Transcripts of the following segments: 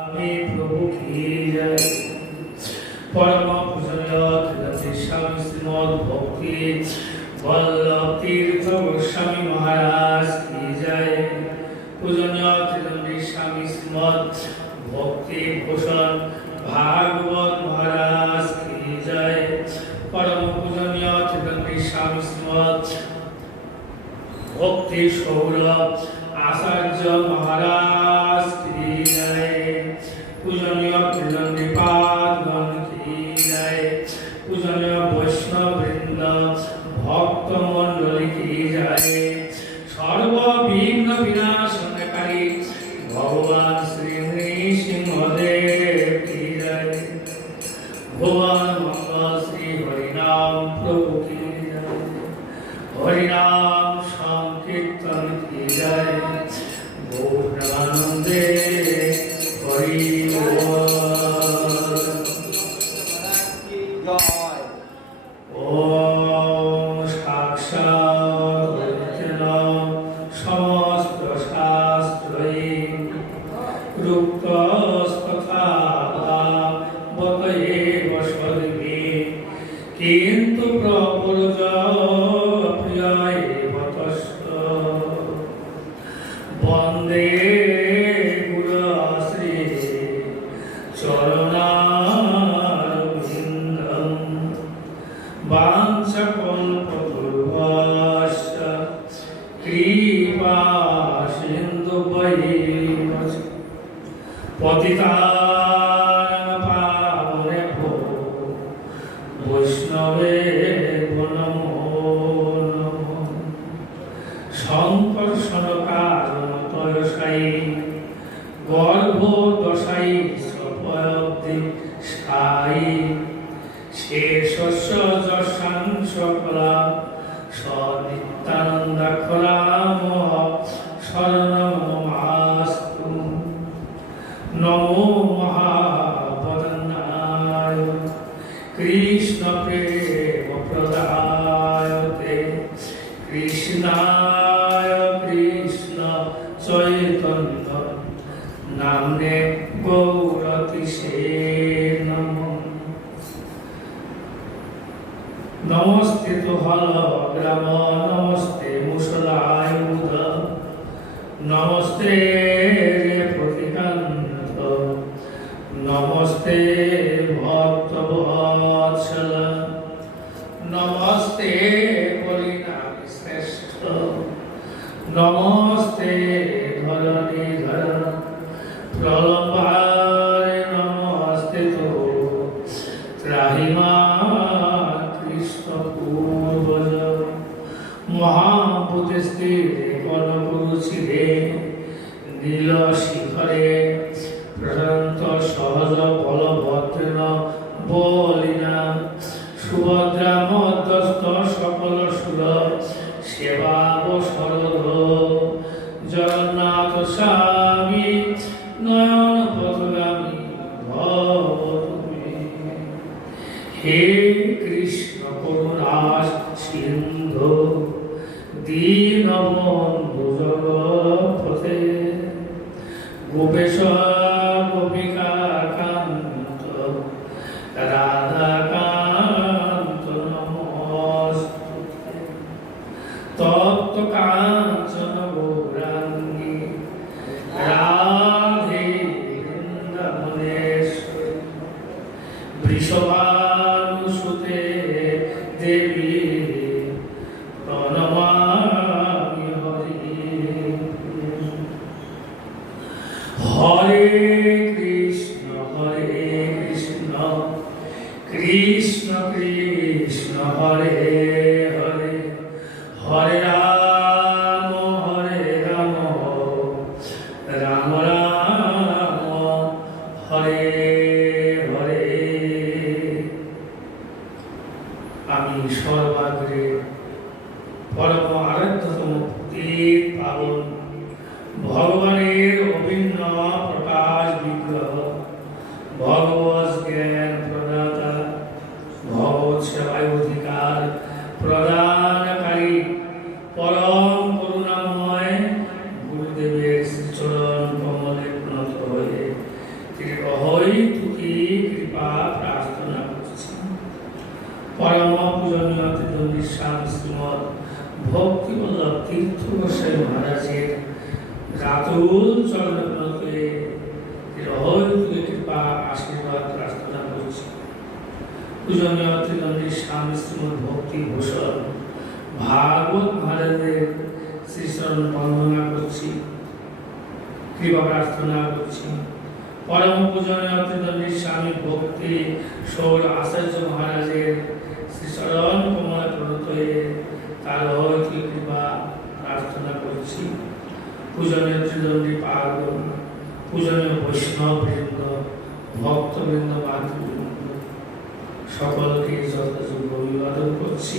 प्रभु की जय। परम पूजनीय त्रिलोकी स्वामी श्रीमद् भक्ति वल्लभ तीर्थ गोस्वामी महाराज की जय। पूजनीय त्रिलोकी स्वामी श्रीमद् भक्ति भूषण भागवत महाराज की जय। परम पूजनीय त्रिलोकी स्वामी श्रीमद् भक्ति सौरभ आचार्य महाराज की जय। पूजनीय त्रिलोकीपादगण की जय। पूजनीय वैष्णव वृंद भक्त मंडली की जय। सर्व विघ्न विनाशनकारी भगवान श्री नृसिंहदेव की जय। भुवन मंगल श्री हरिनाम प्रभु की जय। हरिनाम संकीर्तन की जय। गौरानंदे हरि ओम साक्षात् समस्त शास्त्रै रुक्तस्तथा बतएव सर्वे किन्तु प्रपुरुष प्रिय एव तस्य वन्दे पतितानां पावनेभ्यो वैष्णवेभ्यो नमो नमः। संकर्षणकारणतयसायी गर्भोदशायी स्वपयब्धि स्थायी शेषस्य यशां सकला सनित्यानन्दाखलामः शरणममास्तु। नमो महावदनाय कृष्ण प्रेम प्रदायते कृष्णाय कृष्ण चैतन्य नाम्ने गौरतिसे नमः। नमस्ते तो हलग्राम नमस्ते मुसलायुध नमस्ते नमस्ते भक्तवत्सल नमस्ते बलिनाथ श्रेष्ठ नमस्ते धरणीधर प्रलम्बाय नमस्ते तो त्राहिमां कृष्ण पूर्वज महाभूतेस्ते गणगुरुचिरे नीलशिखरे प्रशांत सहज बलभद्रेण बलिना सुभद्रा मध्यस्थ सकल सुर सेवावशरद जगन्नाथ स्वामी नयन पथगामी भव तुमे। हे कृष्ण करुणा सिंधु दीनबन्धु जगत्पते गोपेश गोपिकाकान्त राधाकान्त नमोस्तुते। तप्त काञ्चन गौराङ्गी राधे वृन्दावनेश्वरी वृषभानुसुते देवी प्रणमामि हरे कृष्ण कृष्ण कृष्ण हरे हरे हरे राम राम राम हरे हरे। आमी सर्वाग्रे परम आराध्यतम तीर पावन भगवानेर अभिन्न प्रकाश विग्रह भगवत ज्ञान प्रदाता भगवत सेवाय अधिकार प्रदानकारी परम करुणामय गुरुदेवेर श्रीचरण कमले प्रणत हये অহৈতুকী কৃপা প্রার্থনা করছি। পরম পূজনীয় ত্রিদণ্ডী স্বামী শ্রীমৎ ভক্তিবল্লভ তীর্থ গোস্বামী মহারাজের রাতুল চরণে অহৈতুকী কৃপা আশীর্বাদ প্রার্থনা করছি। পূজনীয় ত্রিদণ্ডী স্বামী শ্রীমৎ ভক্তি ভূষণ ভাগবত মহারাজের শ্রীচরণ বন্দনা করছি, কৃপা প্রার্থনা করছি। পরম পূজনীয় ত্রিদণ্ডী স্বামী ভক্তি সৌর আচার্য মহারাজের শ্রীচরণ কমলে প্রণত হয়ে তার অহৈতুকী কৃপা প্রার্থনা করছি। পূজনীয় ত্রিদণ্ডী পার্বণ, পূজনীয় বৈষ্ণব বৃন্দ, ভক্তবৃন্দ, মাতৃবৃন্দ সকলকে যথাযোগ্য অভিবাদন করছি।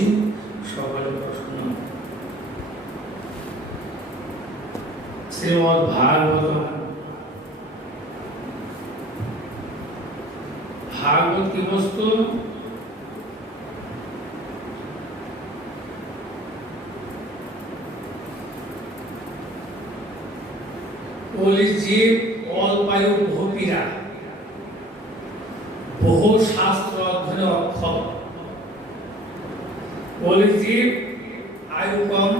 সকলে প্রশ্ন। শ্রীমদ্ ভাগবত। ভাগবত কি বস্তু? জীব অল্পায়ু বহুপীড়া, বহু শাস্ত্র অধ্যয়নে অক্ষম। জীব আয়ু কম,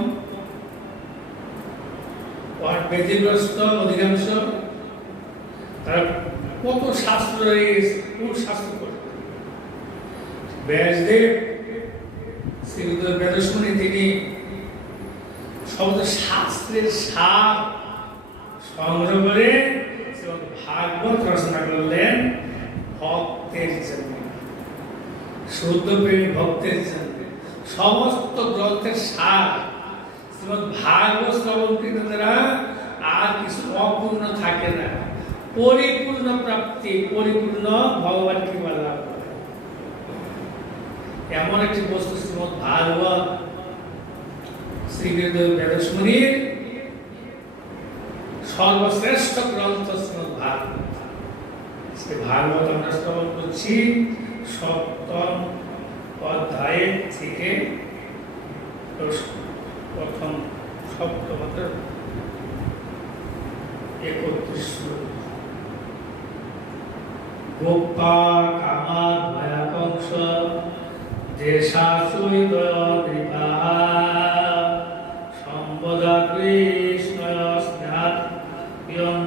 ব্যতিগ্রস্ত অধিকাংশ। তারা কত শাস্ত্র কোন শাস্ত্র করে? ব্যাসদেব শ্রীগুরুদেব বেদসমণি তিনি সমস্ত শাস্ত্রের সার সংগ্রহ করে ভাগবত রচনা করলেন ভক্তের জন্য, শুদ্ধ প্রেমী ভক্তের জন্য। সমস্ত গ্রন্থের সার শ্রীমদ্ ভাগবত শ্রবণ কীর্তন দ্বারা আর কিছু অপূর্ণ থাকে না, পরিপূর্ণ প্রাপ্তি, পরিপূর্ণ ভগবান কৃপা লাভ করে। এমন একটি বস্তু শ্রীমদ্ ভাগবত, শ্রী গুরুদেব বেদসমণির সর্বশ্রেষ্ঠ গ্রন্থ শ্রীমদ্ ভাগবত। সেই ভাগবত আমরা শ্রবণ করছি সপ্তম অধ্যায় থেকে প্রথম সপ্তম 31 শ্লোক। গোপা কামার ভয়াকংস দেশাচুইদয় কৃপা সম্বদা কৃষ্ণয় স্নেহাৎ ইয়ং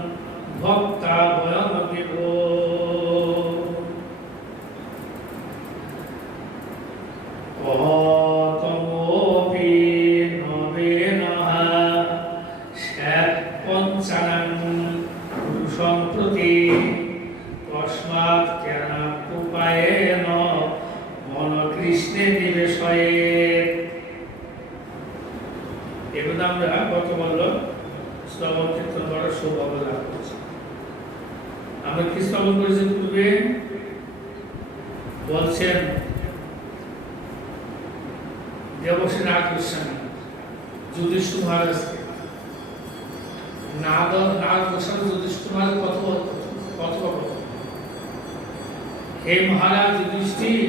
ভক্তা ভয়ং বিভো। কতমপি নবেনঃ স্যাৎপঞ্চানং পুরুষং প্রতি তস্মাৎ জ্ঞানাপ্যুপায়েন মন কৃষ্ণে নিবেশয়েৎ। এগুলো আমরা কত বলল শ্রবণ কীর্তন করার সৌভাগ্য লাভ করছি। আমরা কি শ্রবণ করেছি পূর্বে? বলছেন দেবশ্রী নাথ গোস্বামী যুধিষ্ঠির মহারাজকে, নাথ গোস্বামী যুধিষ্ঠির মহারাজ কথোপকথন। হে মহারাজ যুধিষ্ঠির,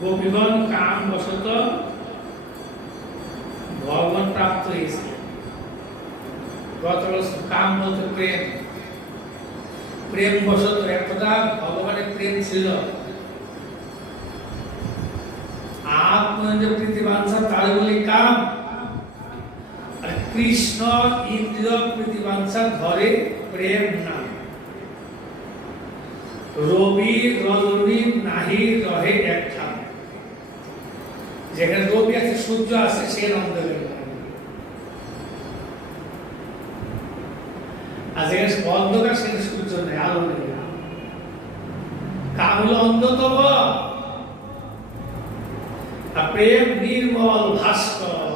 গোপীগণ কাম বশত ভগবান প্রাপ্ত হয়েছে। কাম বলতে প্রেম, প্রেম বশত এতটা ভগবানের প্রেম ছিল, আত্মীয় প্রীতি বাঞ্ছা তার বলি কাম। আর কৃষ্ণ ইন্দ্রিয় প্রীতি বাঞ্ছা ধরে প্রেম না। রবি রজনী নাহি রহে একটা, যেখানে রবি আছে সূর্য আছে সেখানে অন্ধকার, আর যেখানে অন্ধকার সেখানে সূর্য নেই, আলো নেই। কাম হলো অন্ধতম, প্রেম নির্মল ভাস্কর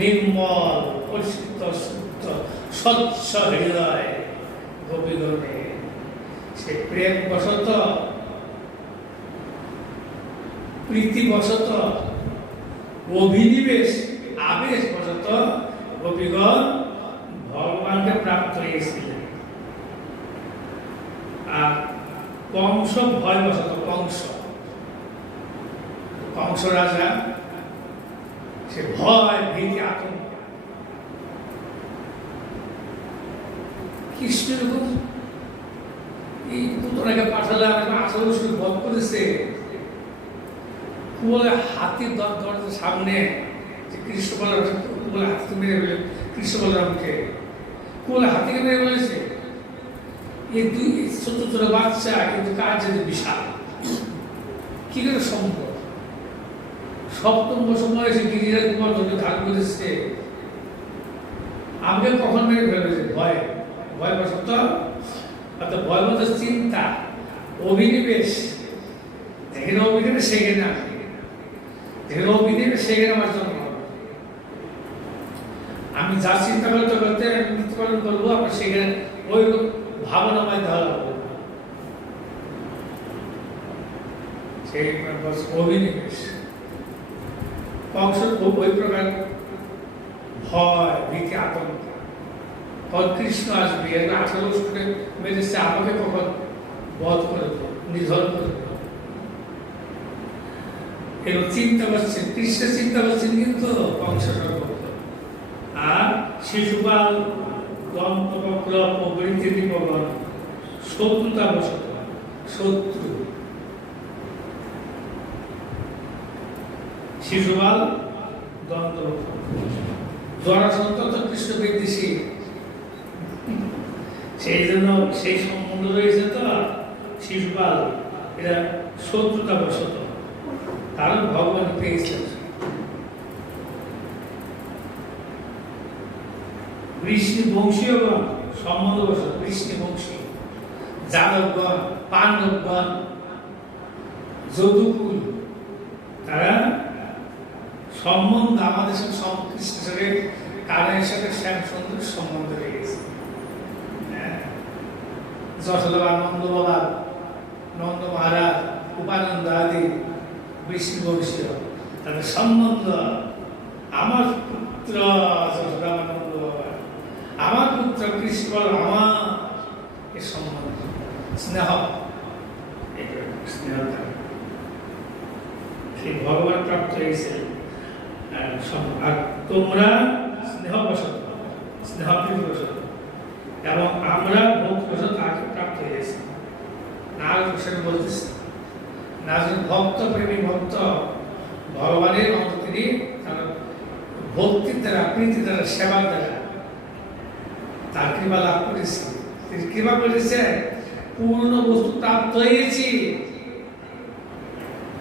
নির্মল পরিশুদ্ধ শুদ্ধ স্বচ্ছ হৃদয় গোপীগণে। সে প্রেম বশত প্রীতি বশত অভিনিবেশ আবেশ বশত গোপীগণ ভগবানকে প্রাপ্ত হয়েছিলেন। আর কংস ভয় বশত, কংস রাজা সে ভয় ভীতি আতঙ্ক কৃষ্ণের উপর এই পুতনাকে পাঠালে আমি 18 বছর বধ করেছে, বলে হাতির দরজার সামনে যে কৃষ্ণ বলরাম বলে হাতিকে মেরে ফেলে, কৃষ্ণ বলরামকে বলে হাতিকে মেরে ফেলেছে। এই দুই ছোট ছোট বাচ্চা কিন্তু কাজ যেতে বিশাল, কি করে সম্ভব? সপ্তম বছর বয়সে গিরিরাজ কুমার ধরে ধার করেছে, আমাকে কখন মেরে ফেলেছে? ভয়, ভয় বসত, অর্থাৎ ভয় বলতে চিন্তা, অভিনিবেশ। যেখানে অভিনিবেশ সেখানে আসে, যেখানে অভিনিবেশ সেখানে আমার জন্ম হবে। আমি যা চিন্তা করতে করতে মৃত্যুবরণ করবো, আমার সেখানে ওই ভাবনাময় দেওয়া লাগবে, সেই অভিনিবেশ। কংসের ওই প্রকার ভয়, ভীতি, আতঙ্ক। কৃষ্ণ আসবে, 18 বছরে মেরেছে, আমাকে কখন বধ করে দেবো, নিধন করে দেবো, এরকম চিন্তা করছেন। কৃষ্ণের চিন্তা করছেন কিন্তু কংস সর্বত্র। আর শিশুপাল দন্তবক্র প্রভৃতি নিপবন শত্রুতা বসত, শত্রু। শিশুপাল দন্তবক্র, জরাসন্ধ তো কৃষ্ণ বিদ্বেষী, সেই জন্য সেই সম্বন্ধ রয়েছে। তো শিশুপাল এরা শত্রুতা বসত, কারণ ভগবান পেয়েছিলেন। বৃষ্ণি বংশীয়গণ সম্বন্ধ বসত, বৃষ্ণি বংশী, যাদবগণ, পাণ্ডবগণ, যদুকুল, তারা সম্বন্ধ আমাদের সাথে কৃষ্ণের সাথে, কারণের সাথে শ্যাম সুন্দর সম্বন্ধ হয়ে গেছে। যশোদা, নন্দ বাবা, নন্দ মহারাজ, উপানন্দ আদি বৃষ্ণি বংশীয়, তাদের সম্বন্ধ। আমার পুত্র যশোদা, নন্দ বাবা, আমার পুত্র কৃষ্ণ, আমার এই সম্বন্ধ, স্নেহ, স্নেহ সেই ভগবান প্রাপ্ত হয়েছে। আর তোমরা স্নেহ বসত, স্নেহ বসত, এবং আমরা ভক্ত বসত তাকে প্রাপ্ত হয়েছি। নারদ হোসেন বলতেছে, ভক্ত প্রেমী ভক্ত ভগবানের মতো তিনি ভক্তির দ্বারা, প্রীতির দ্বারা, সেবার দ্বারা তার কৃপা লাভ করেছি। তিনি কৃপা করেছেন, পূর্ণ বস্তু প্রাপ্ত হয়েছি।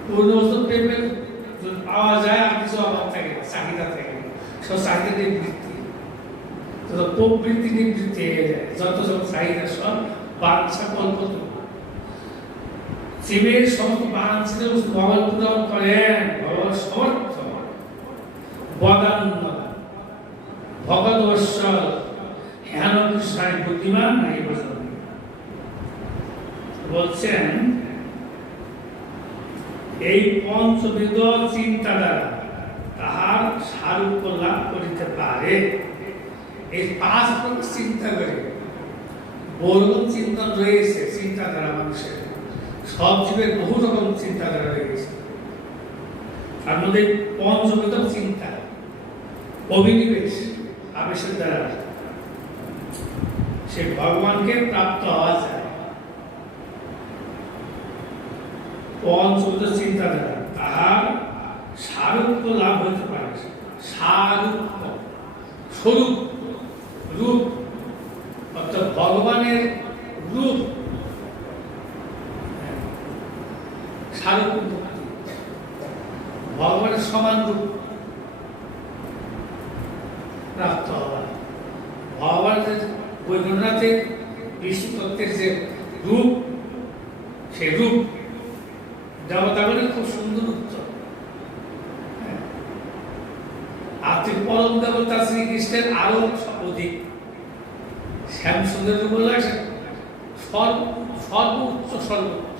পূর্ণ বস্তু প্রেমের পাওয়া যায়, আর কিছু অভাব থাকে না, চাহিদা থাকে না, সব চাহিদা নিবৃত্তি, প্রবৃত্তি নিবৃত্তি হয়ে যায়। যত যত চাহিদা সব বাঞ্ছা কল্পত, জীবের সমস্ত বাঞ্ছিত ভগবান পূরণ করেন। ভগবান সমর্থ, বদান্ন, ভগদশ্বর, হেন কৃষ্ণায় বুদ্ধিমান নাই বলছেন। এই পঞ্চবিধ চিন্তা দ্বারা তাহার সারূপ্য লাভ করিতে পারে। এই 5 প্রকার চিন্তা করে বহু চিন্তন রয়েছে, চিন্তাধারা মানুষের, সব জীবের বহু রকম চিন্তাধারা রয়েছে। তার মধ্যে পঞ্চবিধ চিন্তা, অভিনিবেশ, আবেশের দ্বারা সে ভগবানকে প্রাপ্ত হওয়া যায়। পঞ্চবিধ চিন্তাধারা তাহার সারূপ্য লাভ হইতে পারে। সারূপ্য, স্বরূপ, রূপ, অর্থাৎ ভগবানের রূপ, সারূপ্য, ভগবানের সমান রূপ প্রাপ্ত হওয়া। ভগবানের বৈদ্যনাথের বিষ্ণু তত্ত্বের যে রূপ, সেই রূপ দেবতাগণের খুব সুন্দর উত্তর। আর পরম দেবতা শ্রীকৃষ্ণের আরো অধিক শ্যাম সুন্দর রূপ সর্বোচ্চ, সর্বোচ্চ।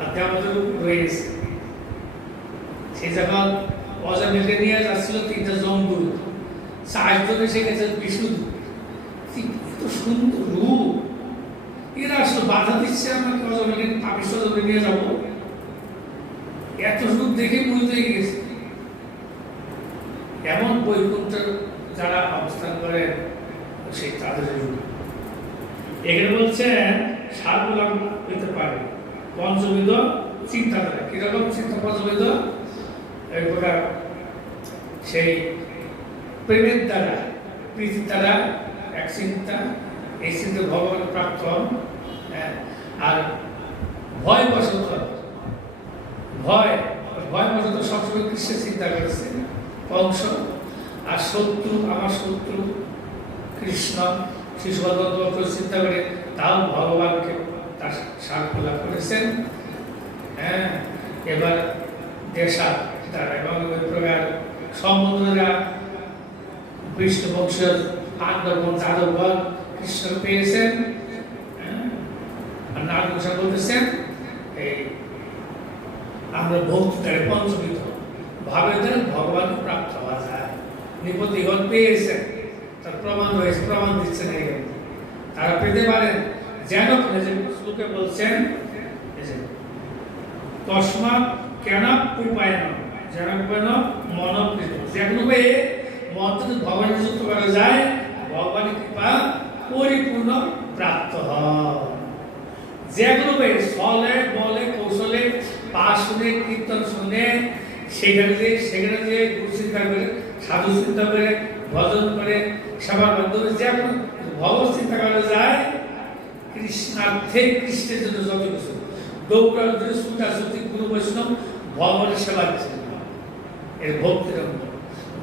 আর দেবতার রূপ রয়েছে। সে যখন অজামিলকে নিয়ে যাচ্ছিল 3টা জমদূত, 4 জন এসে গেছে বিষ্ণুদূত, এত সুন্দর রূপ, এরা আসলে বাধা দিচ্ছে আমাকে অজামিলকে পাপিষ্ঠে নিয়ে যাবো। এত রূপ দেখে মুগ্ধ হয়ে গেছে। এমন বৈকুণ্ঠের যারা অবস্থান করেন সেই তাদের রূপ। এখানে বলছেন সারগুলা হইতে পারে। পঞ্চবিধ চিন্তাধারা, কিরকম চিন্তা পঞ্চবিধ? এই প্রকার সেই প্রেমের দ্বারা, প্রীতির দ্বারা এক চিন্তা, এই চিন্তা ভগবানের প্রাপ্ত। আর ভয় বশত, ভয় বশত সবসময় কৃষ্ণের চিন্তা করেছে কংস। আর শত্রু, আমার শত্রু কৃষ্ণ, শিশুপাল চিন্তা করে তাও ভগবানকে তার সারখোলা করেছেন। এবার দেশা তারা এবং ওই প্রকার সম্বন্ধরা বিষ্ণু বংশের পাণ্ডব যাদবগণ কৃষ্ণ পেয়েছেন। আর নারদ বলতেছেন এই আমরা ভক্তি দ্বারা পঞ্চবিধ ভাবের দ্বারা ভগবান প্রাপ্ত হওয়া যায়। নিপতিগণ পেয়েছেন, তার প্রমাণ রয়েছে, প্রমাণ দিচ্ছেন তারা পেতে পারেন। যেন শ্লোকে বলছেন তস্মাৎ কেন উপায় যেন মনপ্রীত, যেগুলো মন্ত্র ভগবানের যুক্ত করা যায়, ভগবানের কৃপা পরিপূর্ণ প্রাপ্ত হয়। যেগুলো স্থলে বলে কৌশলে পাঠ শুনে কীর্তন শুনে সেখানে যে গুরু চিন্তা করে, সাধু চিন্তা করে, ভজন করে, সেবার মাধ্যমে যেমন ভগবত চিন্তা করা যায়, কৃষ্ণার্থে কৃষ্ণের জন্য যত কিছু দৌড়ার ধরে ছুটাছুটি গুরু বৈষ্ণব ভগবানের সেবার জন্য এর ভক্তির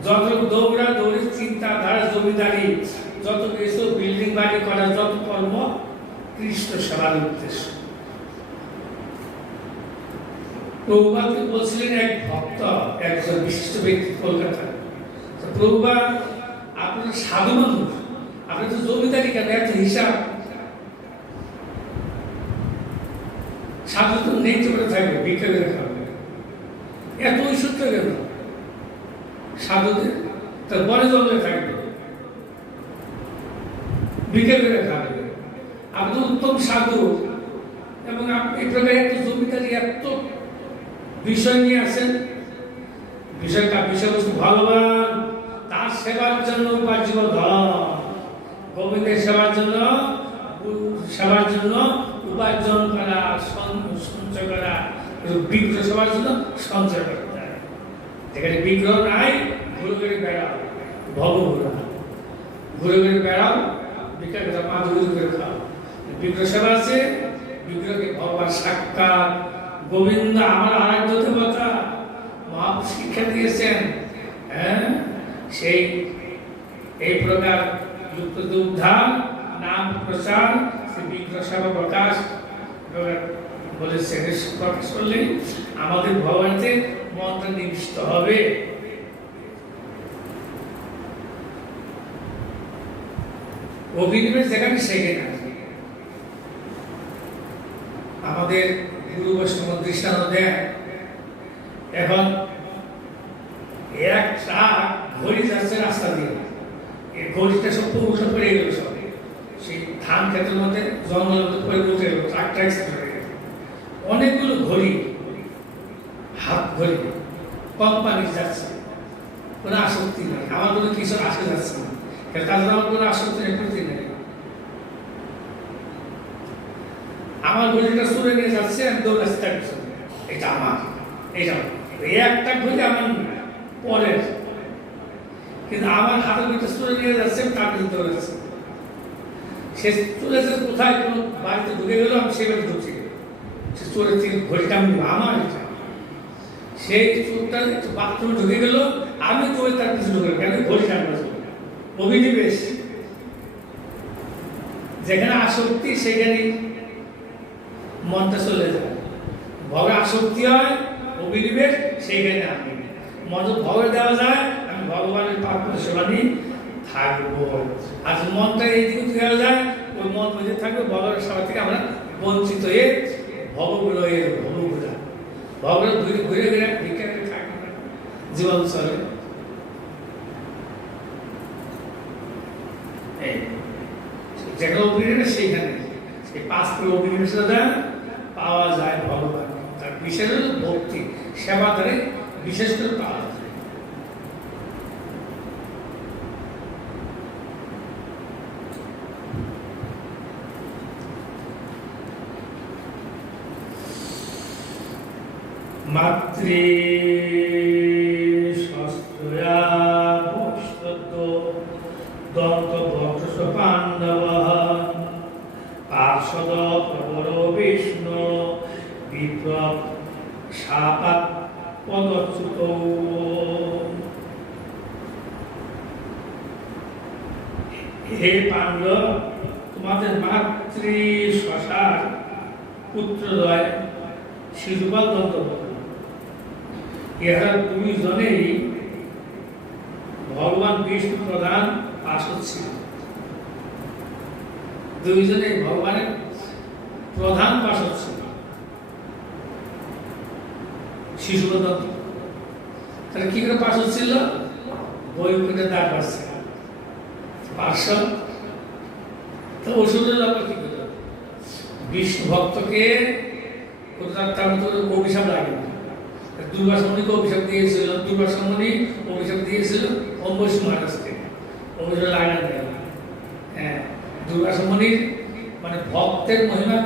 যত দৌড়া দৌড়ি চিন্তাধারা জমিদারি যত কিছু বিল্ডিং বাড়ি করা যত কর্ম কৃষ্ণ সেবার উদ্দেশ্য। প্রভুপাদ বলছিলেন এক ভক্ত, একজন বিশিষ্ট ব্যক্তি কলকাতায়, প্রভুপাদ আপনার সাধু মানুষ, আপনি তো জমিদারি কেন এত হিসাব? সাধু তো নেই চলে থাকবে, ভিক্ষা করে খাবে, এত ঐশ্বর্য কেন সাধুদের? তার বনে জঙ্গলে থাকবে, ভিক্ষা করে খাবে। আপনি উত্তম সাধু এবং আপনি এই প্রকার এত জমিদারি এত বিষয় নিয়ে আসেন, বিষয়বস্তু ভগবান তার সেবার জন্য উপার্জ ধন, গোবিন্দের সেবার জন্য উপার্জন করা, সঞ্চয় করা, বিগ্রহ সেবার জন্য সঞ্চয় করতে হয়। যেখানে বিগ্রহ নাই ঘুরে ঘুরে বেড়াও, ঘুরে ঘুরে বেড়াও, ভিক্ষা করে মা ঘুরে ঘুরে খাও। বিগ্রহ সেবা আছে, বিগ্রহকে ভগবান সাক্ষাৎ গোবিন্দ আমার আরাধ্য দেবতা মহাপুরুষ শিক্ষা দিয়েছেন। সেই এই প্রকার যুক্ত উদ্ধার নাম প্রচার, সেই বিগ্রহ সেবা প্রকাশ বলেছে। প্রকাশ করলে আমাদের ভগবানের মন্ত্র নিবিষ্ট হবে। অভিনিবেশ যেখানে সেখানে আমাদের গুরু বৈষ্ণব দৃষ্টান্ত দেন। এখন এক ট্রাক ঘড়ি যাচ্ছে রাস্তা দিয়ে, এই ঘড়িটা সব উল্টো পড়ে গেল, সব সেই ধান ক্ষেতের মধ্যে জঙ্গলের মধ্যে পড়ে উঠে গেল, ট্রাকটা অ্যাক্সিডেন্ট হয়ে গেল। অনেকগুলো ঘড়ি, হাত ঘড়ি কোম্পানি যাচ্ছে, কোনো আসক্তি নেই, আমার কোনো কিছু আসে যাচ্ছে না, তাদের আমার কোনো আসক্তি নেই, প্রতি নেই। আমার ঘড়িটা সুরে নিয়ে যাচ্ছে, আমি দৌড়াচ্ছি তার পিছনে, এটা আমার, এটা একটা ঘড়ি আমার পরের, কিন্তু আমার হাতের ঘড়িটা সুরে নিয়ে যাচ্ছে, তার পিছনে দৌড়াচ্ছে। সে চলে যাচ্ছে কোথায়, কোনো বাড়িতে ঢুকে গেল, আমি সেখানে ঢুকছি, সে চোরের থেকে ঘড়িটা আমি আমার, এটা সেই চোরটা বাথরুমে ঢুকে গেল, আমি চোরে তার পিছনে ঢুকে কেন ঘড়িটা আমরা অভিনিবেশ। যেখানে আসক্তি সেখানে মনটা চলে যায়, ভবে আসক্তি হয়, অভিনিবেশ সেইখানে আমি মন ভবে দেওয়া যায়, আমি ভগবানের প্রাপ্য সেবা নিয়ে থাকবো। আর মনটা এইদিকে দেওয়া যায়, ওই মন বুঝে থাকবে, ভগবানের সেবা থেকে আমরা বঞ্চিত হয়ে ভবগুলো ঘুরে ঘুরে ঘুরে ভিক্ষা করে থাকবে, জীবন চলে। যেখানে অভিনিবেশ সেইখানে সেই পাঁচ অভিনিবেশটা পাওয়া যায় ভগবান, তার বিশেষ ভক্তি সেবা দ্বারে বিশেষ করে পাওয়া যায়। মাতৃ শস্ত্রয়া বৈষ্ণব দন্ত ভক্ত পাণ্ডব পার্শ্বদ প্রবর বিষ্ণু বিপ্লব সাপাত পদচ্যুত। হে পাণ্ডব, তোমাদের মাতৃ শশার পুত্রদ্বয় শিশুপাল দন্তবক্র, ইহারা দুইজনেই ভগবান বিষ্ণু প্রধান পার্ষদ ছিল। দুইজনে ভগবানের প্রধান পার্ষদ ছিল। শিশুপাল দন্ত তাহলে কি করে পার্ষদ ছিল? বৈকুণ্ঠে দ্বার পাচ্ছে পার্ষদ। তো ওষুধের ব্যাপার কি করে? বিষ্ণু ভক্তকে তার মতো অভিশাপ লাগে না। দুর্বাসা মুনিকে অভিশাপ দিয়েছিল, দুর্বাসা মুনি অভিশাপ দিয়েছিল অম্বরীশ মহারাজকে, অভিশাপ লাগা দেয় না। হ্যাঁ, দুর্বাসা মুনির মানে ভক্তের মহিমা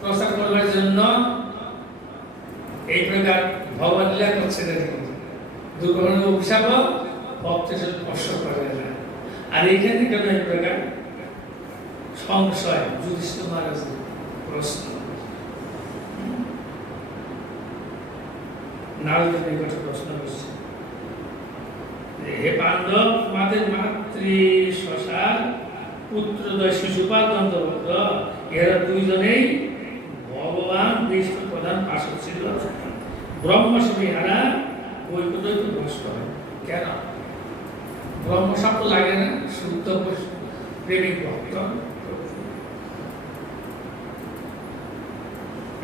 প্রচার করবার জন্য এই প্রকার ভগবান লীলা করছে। দুর্বাসা অভিশাপ ভক্তের সাথে স্পর্শ করে না। আর এইখানে কেন এই প্রকার সংশয়? যুধিষ্ঠির মহারাজের প্রশ্ন নারদের নিকটে প্রশ্ন করছে, হে পাণ্ডব, তোমাদের মাতৃ শশার পুত্রদ্বয় শিশুপাল দন্তবক্র, এরা দুইজনেই ভগবান বিষ্ণু প্রধান পার্ষদ ছিল। ব্রহ্মসভা ইহারা বৈকুণ্ঠ বাস করে। কেন? ব্রহ্মশাপ তো লাগে না, শুদ্ধ প্রেমিক ভক্ত।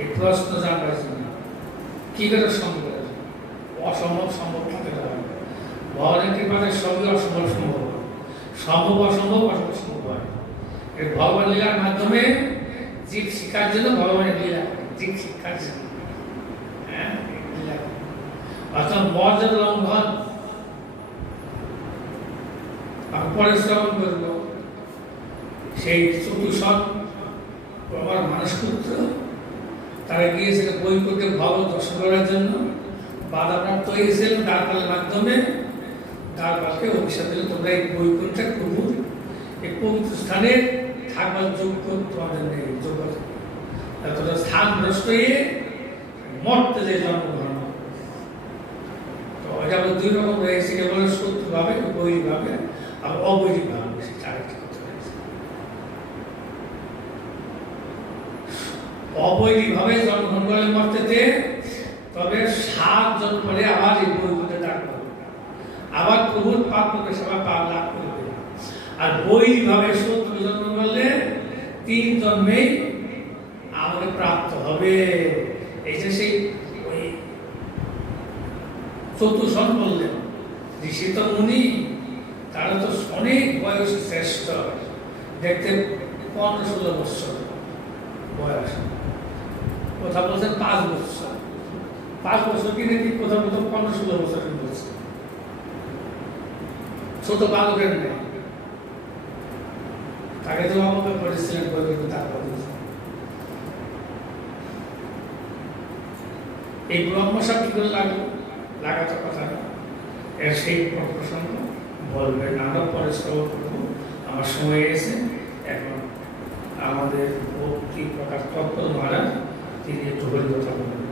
এই প্রশ্ন জানবার জন্য কি করে সম্ভব? অসম্ভব সম্ভব থাকে না। ভগবানের কৃপাতে সবই অসম্ভব সম্ভব হয়, সম্ভব অসম্ভব অসম্ভব সম্ভব হয়। এই ভগবান লীলার মাধ্যমে জীব শিক্ষার জন্য ভগবানের লীলা করে, জীব শিক্ষার জন্য। হ্যাঁ, লীলা করে অর্থাৎ মর্যাদা লঙ্ঘন পরিশ্রম করব। সেই চতুষক আমার মানসপুত্র তারা গিয়েছিল বৈকুণ্ঠে ভগবত দর্শন করার জন্য, বাধাপ্রাপ্ত হয়েছিল দ্বারপালের মাধ্যমে। দ্বারপালকে অভিশাপ দিল, তোমরা এই বৈকুণ্ঠে প্রভু এই পবিত্র স্থানে থাকবার যোগ্য তোমাদের নেই, যোগ্য তোমরা স্থান ভ্রষ্ট হয়ে মর্তে যে জন্মগ্রহণ। তো এটা দুই রকম রয়েছে, কেবল সত্যভাবে বৈরিকভাবে আর অবৈরিকভাবে। সেটা আরেকটি কথা রয়েছে। অবৈরিকভাবে জন্মগ্রহণ করলে মর্তেতে, তবে 7 জন্ম পরে আবার এই বৈকুণ্ঠে ডাক পাবে, আবার প্রভুর পাপ সেবা পাপ লাভ করবে। আর বৈরিকভাবে শত্রু জন্ম করলে 3 জন্মেই আমাকে প্রাপ্ত হবে। এই যে সেই ওই চতুষণ বললেন ঋষি তো মুনি, তারা তো অনেক বয়স শ্রেষ্ঠ, দেখতে 15-16 বছর বয়স, কথা বলছেন 5 বছর, 5 বছর কিনে কি কোথাও কোথাও 15-16 বছর বলছে। ছোট বালকের নেই, তাকে তো আমাকে করেছিলেন তারপর। এই ব্রহ্মশাপ কি করে লাগাতে কথা না, এর সেই প্রসঙ্গ বলবেন। আমরা পরে শ্রবণ করবো। আমার সময় এসে এখন আমাদের কি প্রকার তত্ত্ব মহারাজ তিনি একটু হরি কথা বলবেন।